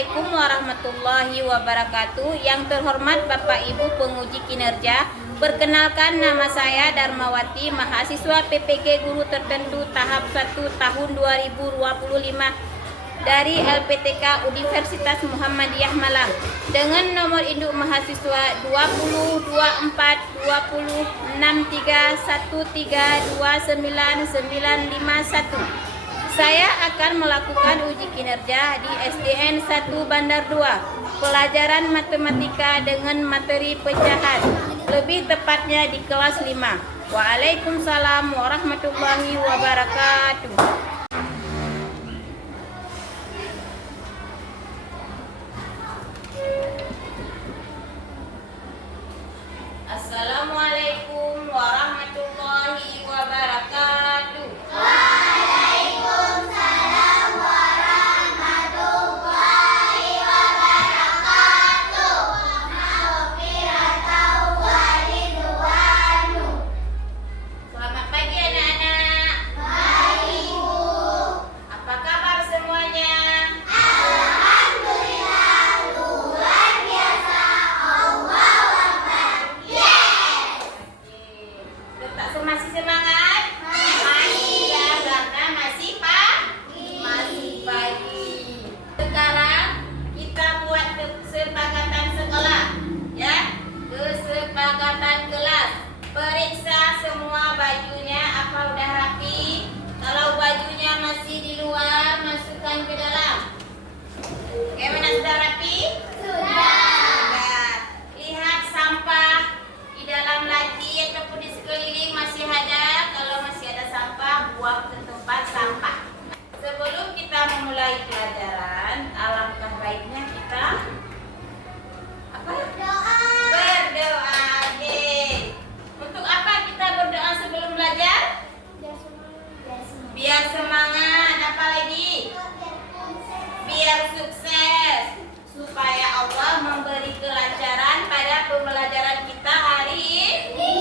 Assalamualaikum warahmatullahi wabarakatuh. Yang terhormat Bapak Ibu penguji kinerja, perkenalkan nama saya Darmawati, mahasiswa PPG Guru Tertentu tahap 1 tahun 2025 dari LPTK Universitas Muhammadiyah Malang dengan nomor induk mahasiswa 20242063132991. Saya akan melakukan uji kinerja di SDN 1 Bandar 2, pelajaran matematika dengan materi pecahan, lebih tepatnya di kelas 5. Waalaikumsalam warahmatullahi wabarakatuh. Assalamualaikum warahmatullahi wabarakatuh. Masih semangat? Masih ya, karena masih pagi. Sekarang kita buat kesepakatan sekolah, ya. Kesepakatan kelas. Periksa semua bajunya apa udah rapi. Kalau bajunya masih di luar, masukkan ke dalam. Gimana, sudah rapi? Sudah. Lihat sampah di dalam laci ataupun di sekeliling masih ada. Kalau masih ada sampah, buang ke tempat sampah. Sebelum kita memulai pelajaran, alangkah baiknya kita berdoa. Untuk apa kita berdoa sebelum belajar? Biar semangat. Apa lagi? Biar sukses. Supaya Allah memberi kelancaran pada pembelajaran kita hari ini.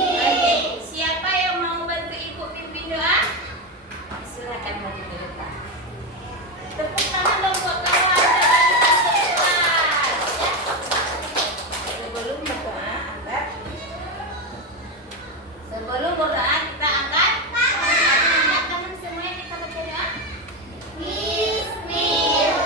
Siapa yang mau bantu ibu pimpin doa? Silakan maju ke depan. Tepuk tangan dong buat kawan. Sebelum berdoa, kita angkat tangan semuanya, kita baca doa. Bismillah.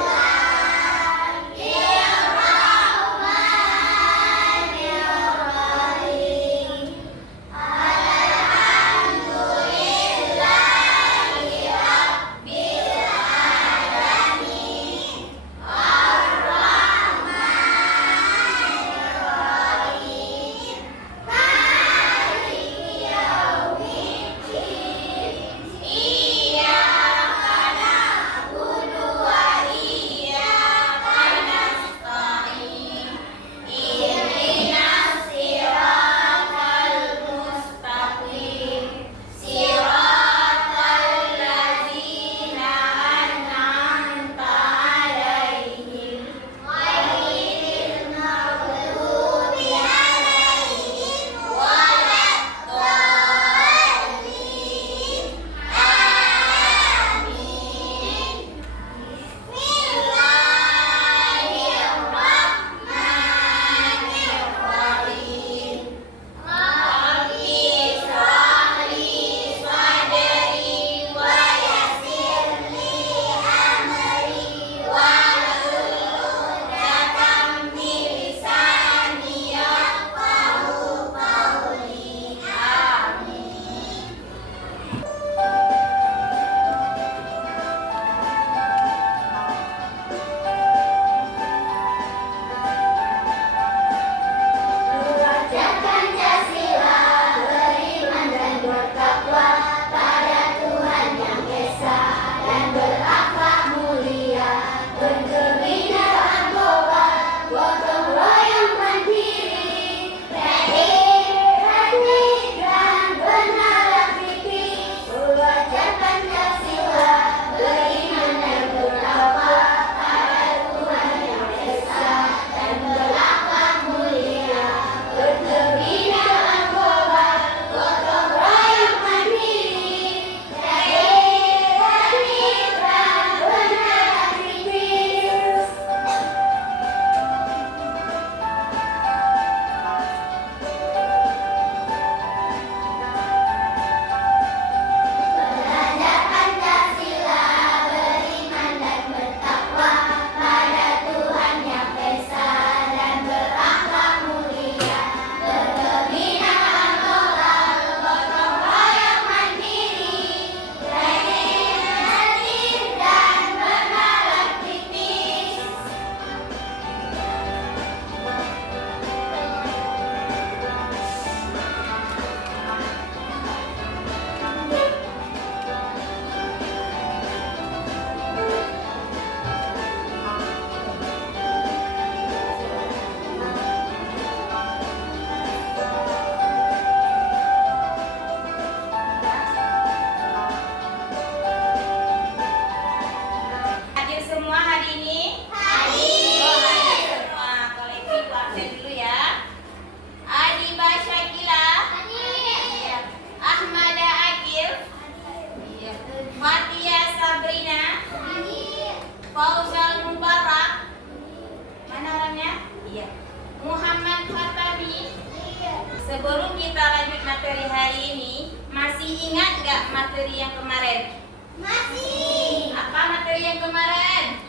materi yang kemarin? Masih. Apa materi yang kemarin?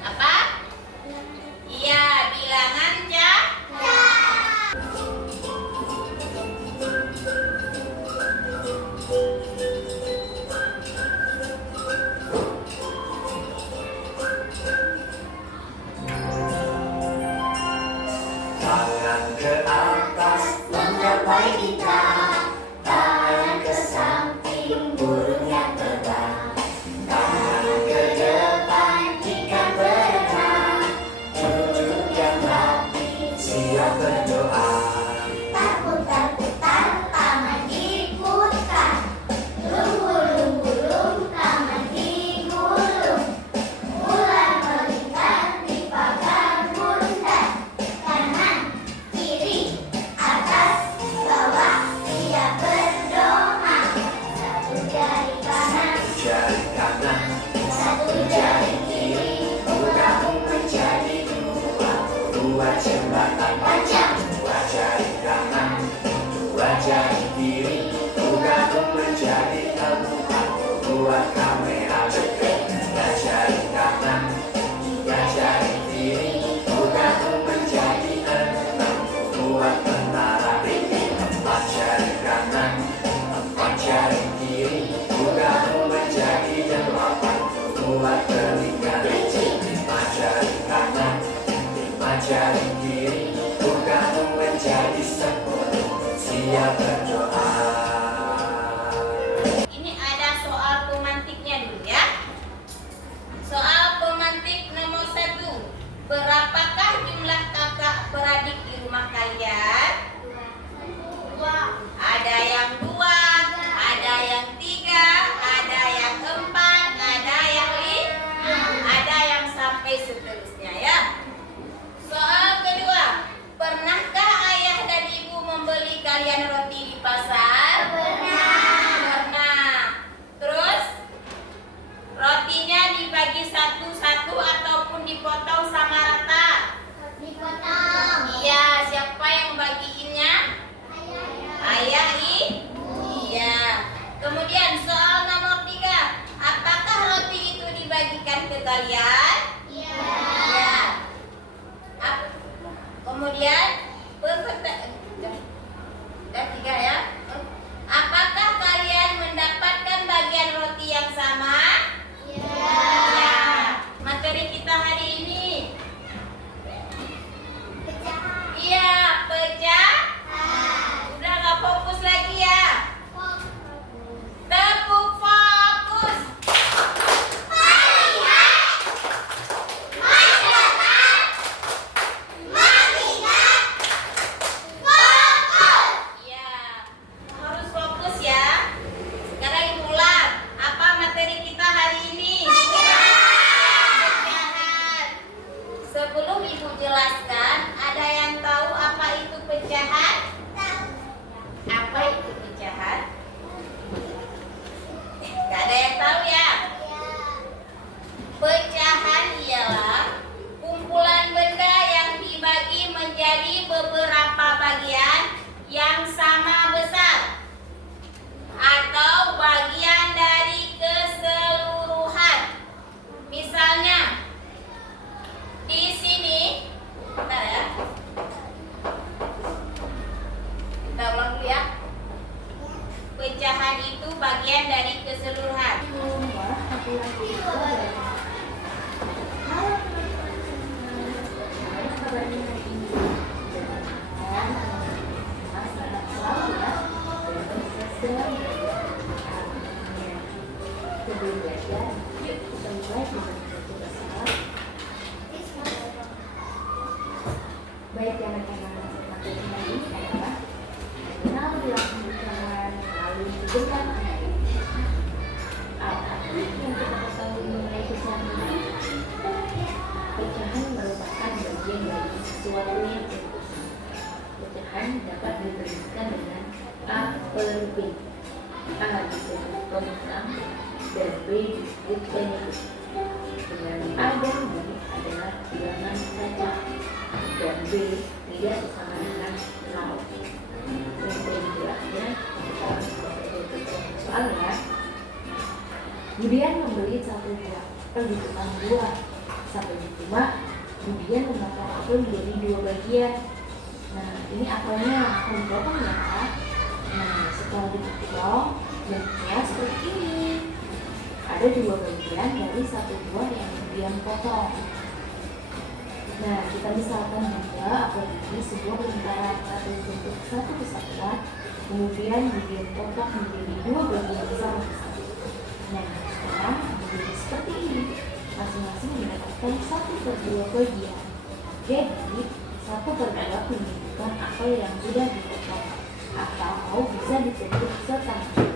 Apa? Iya, bilangan Tangan ke atas menggapai kita, tangan ke samping burung yang terbang, tangan ke depan ikan berenang, duduk yang rapi siap berdoa. Putar-putar tangan diputar, gulung-gulung tangan digulung, bulan melintang di pagar bundar, kanan kiri atas bawah siap berdoa. Satu jari kanan, Jari kanan, satu jari kiri, bergabung menjadi dua, dua jembatan panjang. Dua jari kanan, dua jari kiri, bergabung menjadi empat, buat kamera dekat. Tiga jari kanan, tiga jari kiri, bergabung menjadi enam, buat menara. Empat jari kanan, empat jari kiri, bergabung menjadi delapan, buat telinga. Lima jari kanan, lima jari kiri, bergabung menjadi 10, siap berdoa. Ini ada soal pemantiknya dulu ya. Soal pemantik nomor 1. Berapakah jumlah kakak beradik di rumah kalian? Ada yang 2, ada yang 3, ada yang 4, ada yang 5, ada yang sampai seterusnya ya. Soal kedua, pernahkah ayah dan ibu membeli kalian roti di pasar? Pernah. Terus rotinya dibagi satu-satu ataupun dipotong sama rata? Dipotong. Iya, siapa yang bagiinnya? Ayah, iya. Kemudian soal nomor 3, apakah roti itu dibagikan ke kalian? Iya. Kemudian udah 3 ya. Apakah kalian mendapatkan bagian roti yang sama? Ya. Materi kita hari ini. Iya, pecah. Udah nggak fokus lagi ya. Tepuk fokus. Iya, harus fokus ya. Sekarang dimulai. Apa materi kita hari ini? Pecahan. Sebelum ibu jelaskan, ada yang tahu apa itu pecahan? Apa itu pecahan? Gak ada yang tahu ya. Pecahan ialah kumpulan benda yang dibagi menjadi beberapa bagian yang sama besar atau bagian dari keseluruhan. Misalnya di sini, bentar ya. Kita ulang dulu ya. Pecahan itu bagian dari keseluruhan. Baik, yang akan materi ini adalah mengenal perilaku pecahan melalui bentuk analisis. Apa yang kita ketahui mengenai pecahan ini? Pecahan merupakan bagian dari sesuatu yang utuh. Pecahan dapat diberikan dengan A per B. A disebut pemegang dan B disebut penyebut. Dengan A dan B adalah bilangan saja, dan B tidak sama dengan 0. Untuk jelasnya, kita harus proses Kemudian membeli 1 buah apel di tukang buah. Sampai di rumah, kemudian memotong apel menjadi 2 bagian. Nah, ini apelnya akan dipotong ya. Nah, setelah dipotong, bentuknya seperti ini. Ada 2 bagian dari 1 buah yang kemudian potong. Nah, kita misalkan juga apel ini sebuah lingkaran atau bentuk satu kesatuan, kemudian dipotong menjadi 2 bagian besar. Nah, sekarang menjadi seperti ini. Masing-masing mendapatkan 1/2 bagian. Jadi, 1/2 menunjukkan apel yang sudah dipotong atau bisa disebut setengah.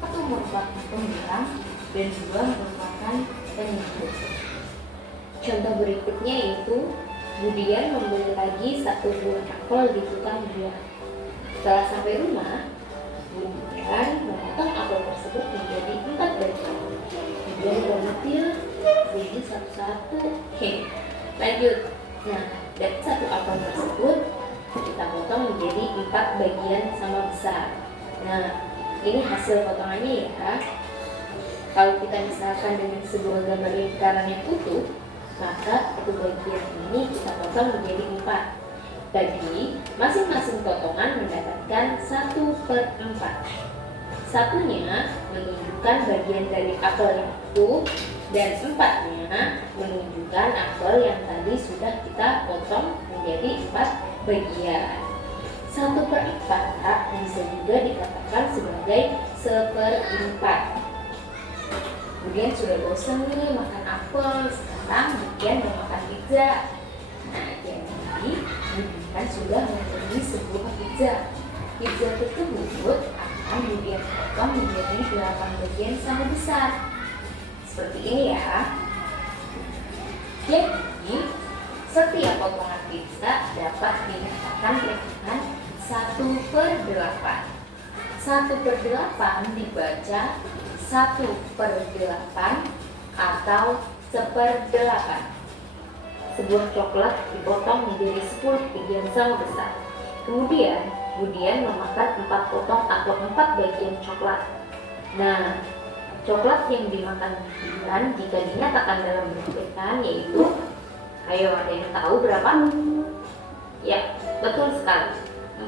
1 merupakan pembilang dan 2 merupakan penyebut. Contoh berikutnya yaitu Budian membeli lagi 1 buah apel di tukang buah. Setelah sampai rumah, Budian memotong apel tersebut menjadi 4 bagian. Kemudian menyetil jadi satu-satu. Lanjut. Nah, dari 1 apel tersebut kita potong menjadi 4 bagian sama besar. Nah, ini hasil potongannya ya. Kalau kita misalkan dengan sebuah gambar lingkaran yang utuh, maka 1 bagian ini kita potong menjadi 4. Jadi, masing-masing potongan mendapatkan 1/4. Satunya menunjukkan bagian dari apel yang utuh, dan 4-nya menunjukkan apel yang tadi sudah kita potong menjadi 4 bagian. 1/4 bisa juga dikatakan sebagai 1/4. Kemudian sudah bosan nih makan apel, sekarang Budian mau makan pizza. Nah, jadi Budian sudah membeli sebuah pizza. Pizza tersebut akan Budian potong menjadi 8 bagian sama besar. Seperti ini ya. Jadi, setiap potongan pizza dapat dinyatakan dengan 1/8. 1/8 dibaca 1/8 atau 1/8. Sebuah coklat dipotong menjadi 10 bagian sama besar. Kemudian, Budian memakan 4 potong atau 4 bagian coklat. Nah, coklat yang dimakan Budian jika dinyatakan dalam bentuk pecahan yaitu, ayo ada yang tahu berapa? Ya, betul sekali,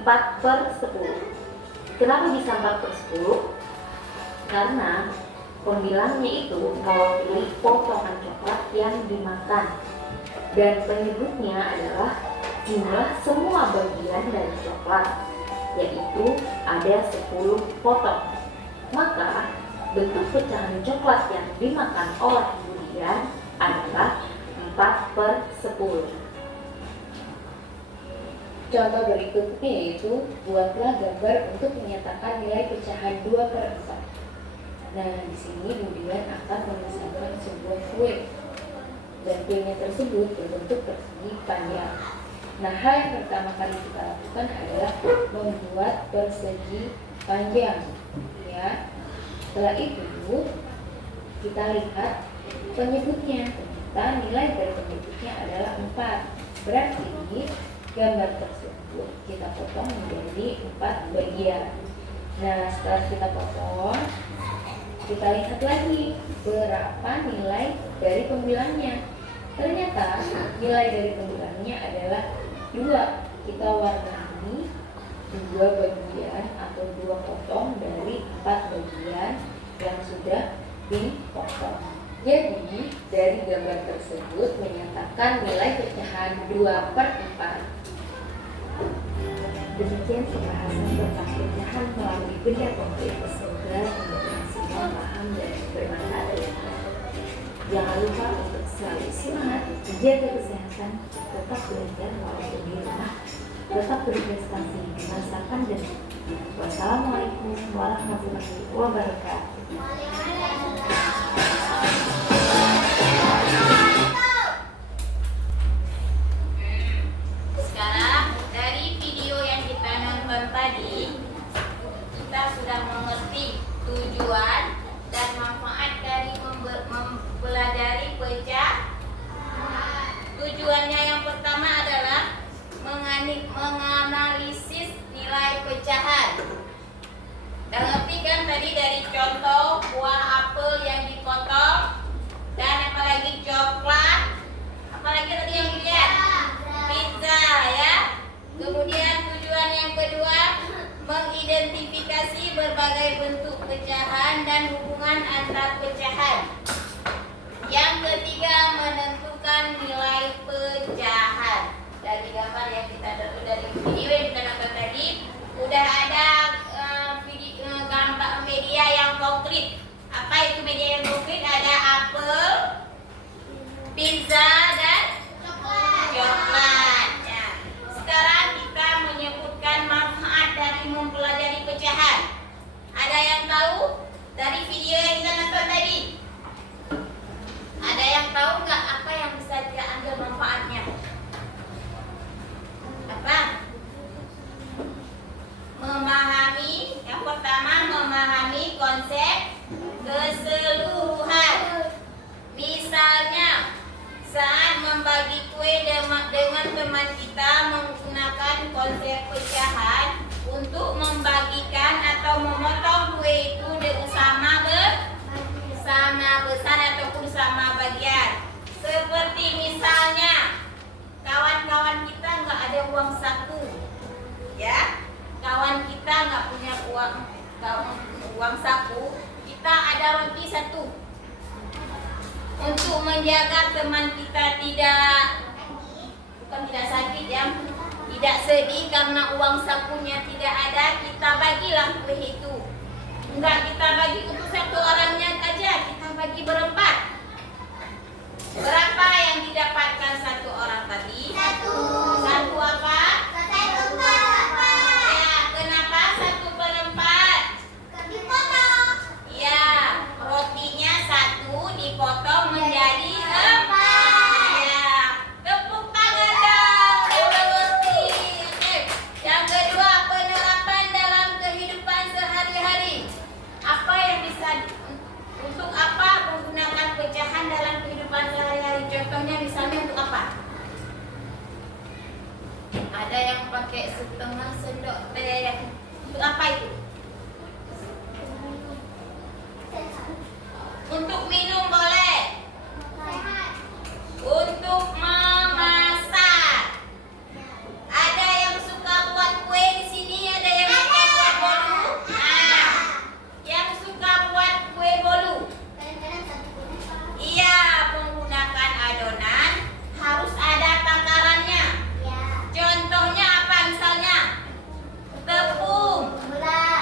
4/10. Kenapa bisa 4/10? Karena pembilangnya itu mewakili potongan coklat yang dimakan, dan penyebutnya adalah jumlah semua bagian dari coklat, yaitu ada 10 potong. Maka bentuk pecahan coklat yang dimakan oleh Budian adalah 4/10. Contoh berikutnya yaitu buatlah gambar untuk menyatakan nilai pecahan 2/4. Nah, di sini Budian akan memisahkan sebuah kue, dan kuenya tersebut berbentuk persegi panjang. Nah, hal yang pertama kali kita lakukan adalah membuat persegi panjang, ya. Setelah itu kita lihat penyebutnya. Ternyata nilai dari penyebutnya adalah 4. Berarti gambar tersebut kita potong menjadi 4 bagian. Nah, setelah kita potong, kita lihat lagi berapa nilai dari pembilangnya. Ternyata nilai dari pembilangnya adalah 2. Kita warnai 2 bagian atau 2 potong dari 4 bagian yang sudah dipotong. Jadi dari gambar tersebut menyatakan nilai pecahan 2/4. Demikian pembahasan tentang pecahan melalui benda konkret. Semoga teman-teman semua paham dan bermanfaat. Jangan lupa untuk selalu semangat, jaga kesehatan, tetap belajar walaupun di rumah, tetap berprestasi di masa pandemi. Wassalamualaikum warahmatullahi wabarakatuh. Sekarang dari video yang kita nonton tadi, kita sudah mengerti tujuan dan manfaat dari mempelajari pecah. Tujuannya yang pertama adalah menganalisis nilai pecahan. Dan ngerti kan tadi dari contoh buah apel yang daftar pecahan. Yang ketiga, menentukan nilai pecahan. Dari gambar yang kita dari video yang kita nonton tadi, udah ada gambar media yang konkret. Apa itu media yang konkret? Ada apel, pizza, dan coklat. Ya. Sekarang kita menyebutkan manfaat dari mempelajari pecahan. Ada yang tahu dari video yang kita nonton tadi? Ada yang tahu nggak apa yang bisa kita ambil manfaatnya? Apa? Memahami, yang pertama memahami konsep keseluruhan. Misalnya, saat membagi kue dengan teman kita menggunakan konsep pecahan untuk membagikan atau memotong kue itu sama besar ataupun sama bagian. Seperti misalnya kawan-kawan kita nggak ada uang saku, ya. Kawan kita nggak punya uang saku, kita ada roti satu. Untuk menjaga teman kita bukan tidak sakit ya, tidak sedih karena uang sakunya tidak ada, kita bagilah kue itu. Enggak kita bagi untuk satu orangnya aja, kita bagi berempat. Berapa yang didapatkan satu orang tadi? Satu. Satu apa? Satu per Ya, kenapa satu per empat? dipotong. Ya, rotinya satu dipotong menjadi empat. Ya, tepuk tangan dong, Dewa Lesti. Oke. Yang kedua, penerapan dalam kehidupan sehari-hari. Apa yang bisa untuk apa menggunakan pecahan dalam kehidupan sehari-hari? Contohnya misalnya untuk apa? Ada yang pakai setengah sendok teh. Untuk apa itu? Untuk minum boleh. Untuk memasak. Ada yang suka buat kue di sini, ada yang suka buat bolu. Nah, yang suka buat kue bolu. Iya, menggunakan adonan harus ada takarannya. Contohnya apa misalnya? Tepung, Gula.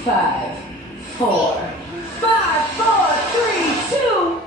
5, 4, 5, 4, 3, 2.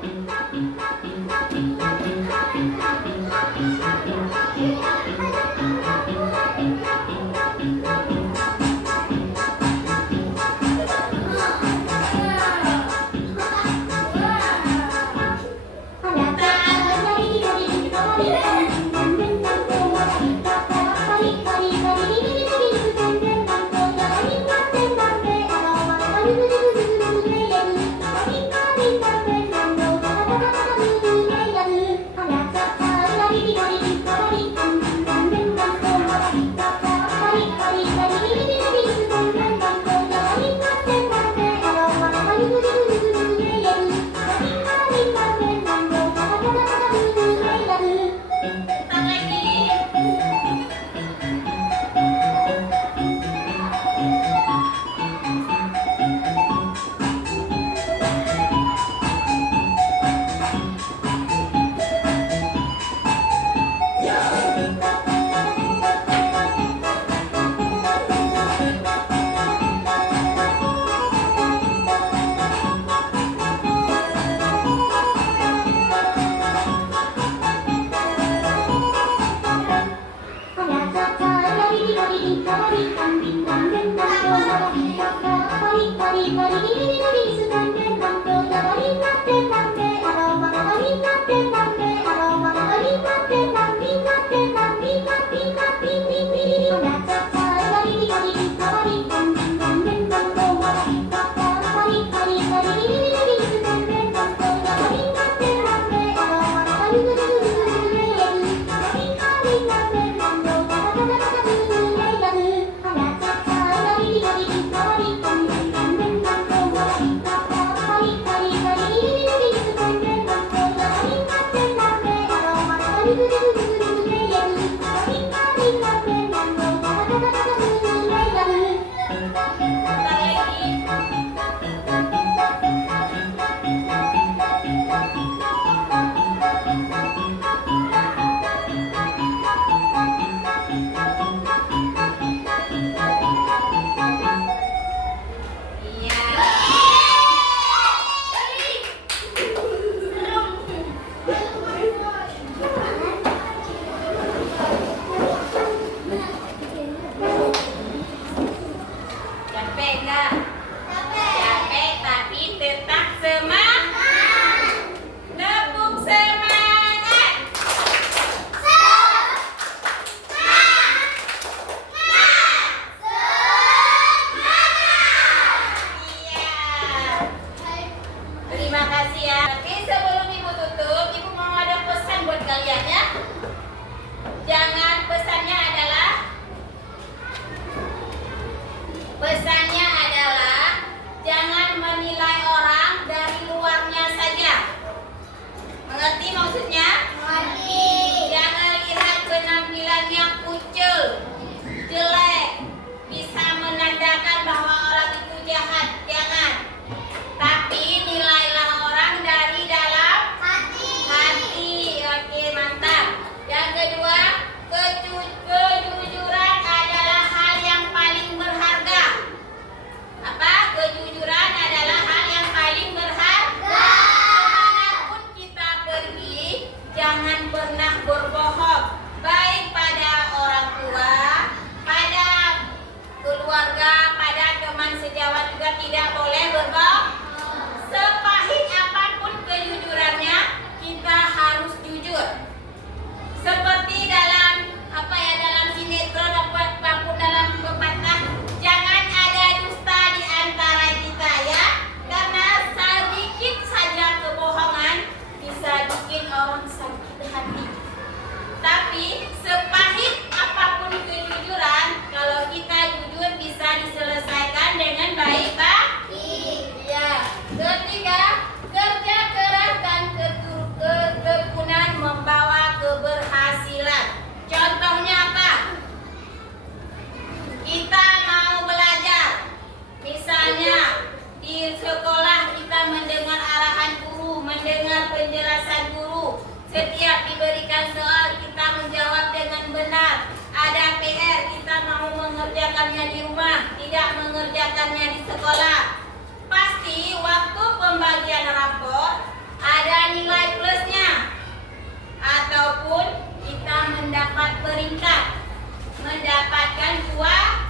Capek nggak? Capek tapi tetap semangat. Tepuk semangat. Iya. Terima kasih ya. Tapi sebelum ibu tutup, ibu mau ada pesan buat kalian ya. Pesannya adalah jangan menilai orang dari luarnya saja. Mengerti maksudnya? Mengerti. Jangan lihat penampilannya kucel, jelek, bisa menandakan bahwa orang itu jahat. Jangan. Tapi nilailah orang dari dalam hati. Oke, mantap. Yang kedua, kejujuran adalah hal yang paling berharga. Apa? Kejujuran adalah hal yang paling berharga. Kemanapun kita pergi, jangan pernah berbohong. Baik pada orang tua, pada keluarga, pada teman sejawat juga tidak boleh berbohong. Sepahit apapun kejujurannya, kita harus jujur. Seperti dalam dalam sinetron apapun dalam pepatah, jangan ada dusta di antara kita ya, karena sedikit saja kebohongan bisa bikin orang sakit hati. Tapi sepahit apapun kejujuran, kalau kita jujur bisa diselesaikan dengan baik, Pak. Iya. Ketiga, kerja keras dan ketekunan membawa keberhasilan. Contohnya apa? Kita mau belajar, misalnya di sekolah kita mendengar arahan guru, mendengar penjelasan guru. Setiap diberikan soal kita menjawab dengan benar. Ada PR kita mau mengerjakannya di rumah, tidak mengerjakannya di sekolah. sekolah. Pasti waktu pembagian rapor ada nilai plusnya ataupun kita mendapat peringkat, mendapatkan 2